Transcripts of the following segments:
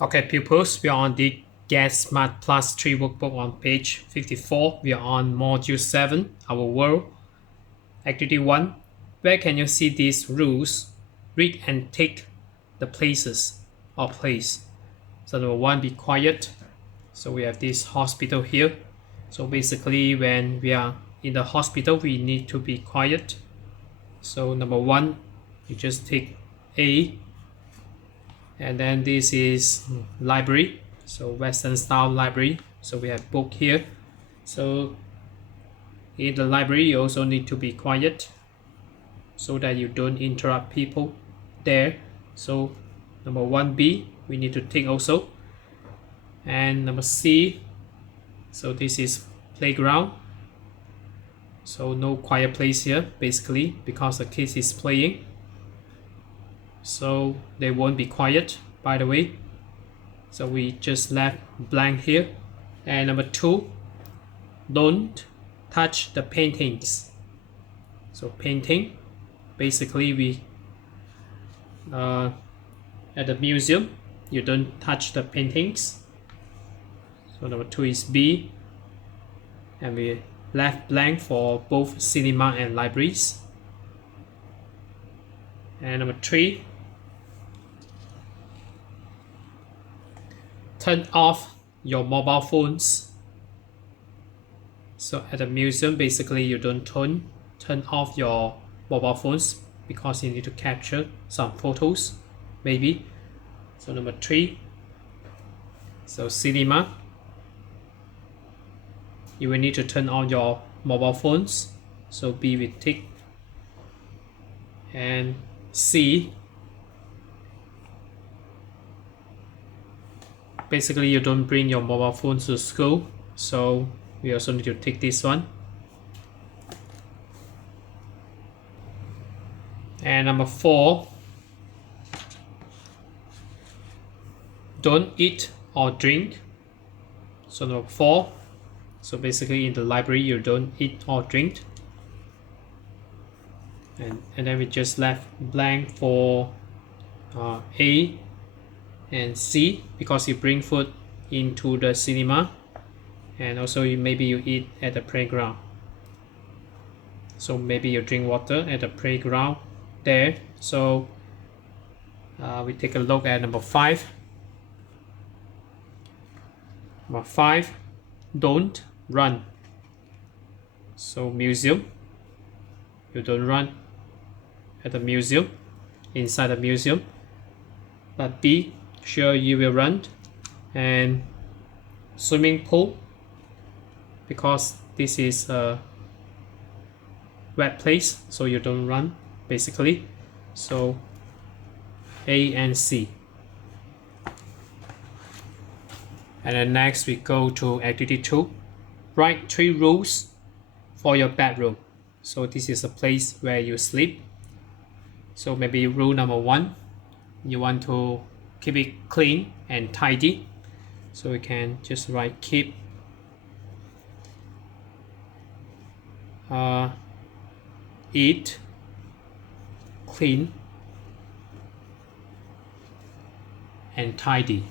Okay, pupils, we are on the Get Smart Plus 3 workbook on page 54. We are on module 7, our world. Activity 1. Where can you see these rules? Read and tick the places or place. So number 1, be quiet. So we have this hospital here. So basically when we are in the hospital, we need to be quiet. So number 1, you just take A. And then this is library, so Western style library. So we have book here. So in the library you also need to be quiet so that you don't interrupt people there. So number 1B we need to tick also. And number C, so this is playground, so no quiet place here basically because the kids is playing, so they won't be quiet, by the way. So we just left blank here. And number 2, don't touch the paintings. So painting, basically we at the museum you don't touch the paintings. So number 2 is B, and we left blank for both cinema and libraries. And number 3, turn off your mobile phones. So at the museum, basically you don't turn off your mobile phones because you need to capture some photos, maybe. So number 3, so cinema, you will need to turn on your mobile phones. So B with tick. And C, basically you don't bring your mobile phone to school, so we also need to take this one. And number 4, don't eat or drink. So number 4, so basically in the library you don't eat or drink. And then we just left blank for A and C because you bring food into the cinema, and also maybe you eat at the playground. So maybe you drink water at the playground there. So we take a look at number 5. Number 5, don't run. So museum, you don't run at the museum, inside the museum. But B, sure you will run. And swimming pool, because this is a wet place, so you don't run basically. So A and C. And then next we go to activity 2. Write 3 rules for your bedroom. So this is a place where you sleep. So maybe rule number 1, you want to keep it clean and tidy. So we can just write keep it clean and tidy.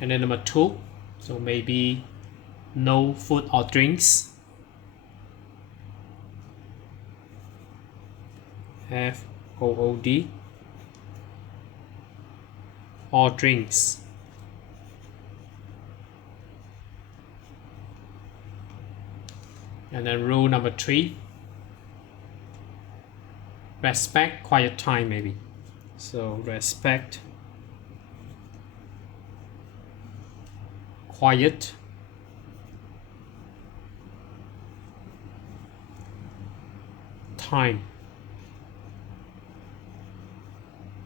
And then number 2, so maybe no food or drinks. FOOD or drinks. And then rule number 3, respect quiet time maybe. So respect quiet time.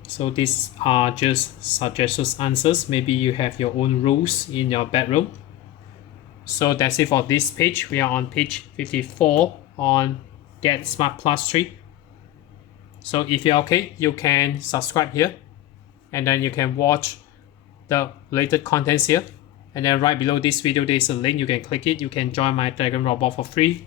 So these are just suggested answers. Maybe you have your own rules in your bedroom. So that's it for this page. We are on page 54 on Get Smart Plus 3. So if you're okay, you can subscribe here, and then you can watch the related contents here. And then right below this video, there's a link. You can click it. You can join my Telegram robot for free.